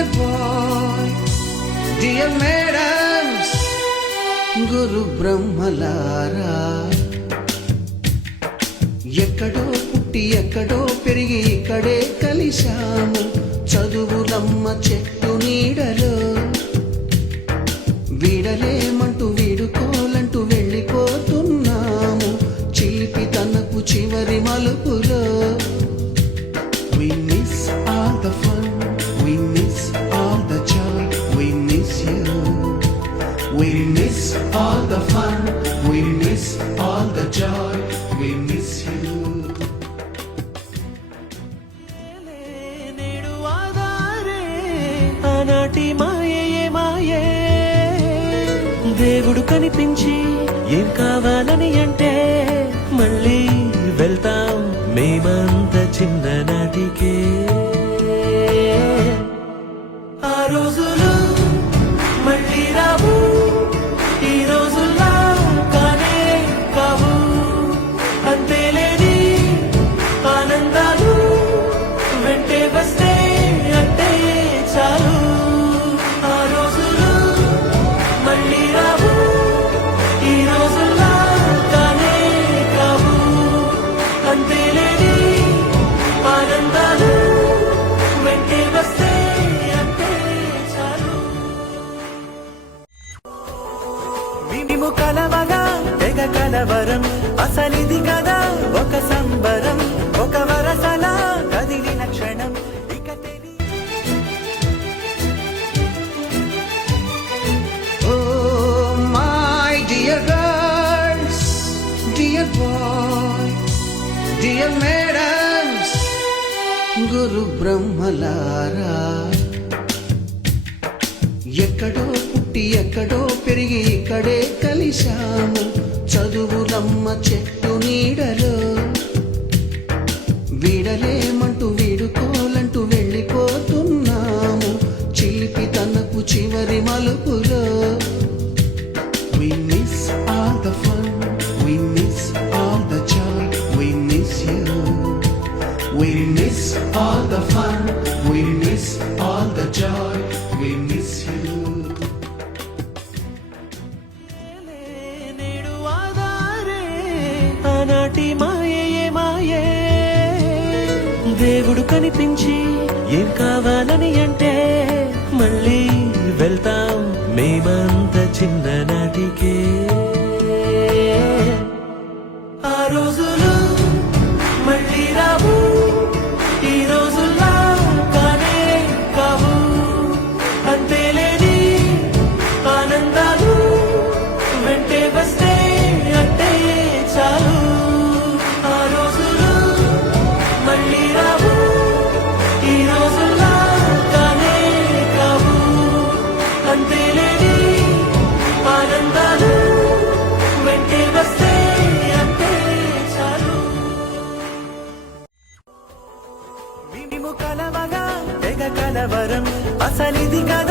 Dear bye dear madams గురు బ్రహ్మలారా, ఎక్కడో పుట్టి ఎక్కడో పెరిగి ఇక్కడే కలిశాము చదువులమ్మ చెట్టు నీడలో. వీడలేమంటూ వీడుకోలంటూ వెళ్ళిపోతున్నాము చిలిపి తనకు చివరి మలుపులో. We miss all the fun, we miss all the joy, we miss you. We miss all the fun, we miss all the joy, we miss you. నేడు ఆధారే ఆనాటి మాయే మాయే, దేవుడు కనిపించి ఏం కావాలని అంటే మళ్ళీ వెళ్తాం మేమంత చిన్ననాటికే. ఆ రోజులు మళ్ళీ రావు, ఈ రోజుల్లా కానే కావు. అంతేలేని ఆనందాలు వెంటే వస్తే అంటే చాలు. ఆ రోజులు మళ్ళీ రావు, ఈ రోజుల్లా కానే కావు. అంతేలేని ఆనందాలు వెంటే వస్తే అంటే చాలు. మేము కలవగా తెగ కలవరం, అసలిది కదా ఒక సంబరం, ఒక వరసలా కదిలిన క్షణం ఇక Oh my dear girls, dear boy, dear madams, గురు బ్రహ్మలారా, ఎక్కడో పుట్టి ఎక్కడో పెరిగి ఇక్కడే కలిశాము చదువులమ్మ చెట్టు నీడలో. వీడలేమంటూ వీడుకోలంటూ వెళ్ళిపోతున్నాము చిలిపి తనకు చివరి మలుపులో. We miss all the fun, we miss all the joy, we miss you. We miss all the fun, we miss all the joy, we miss you. నేడు ఆధారే ఆనాటి మాయే మాయే, దేవుడు కనిపించి ఏం కావాలని అంటే మళ్ళీ వెళ్తాం మేమంత చిన్ననాటికే. ఆ రోజులు మళ్ళీ రావు, ఈ రోజుల్లా కానే కావు. అంతేలేని ఆనందాలు వెంటే వస్తే అంటే చాలు. ఆ రోజులు మళ్ళీ రావు, ఈ రోజుల్లా కానే కావు. అంతేలేని ఆనందాలు వెంటే వస్తే అంటే చాలు. మేము కలవగా తెగ కలవరం, అసలిది కదా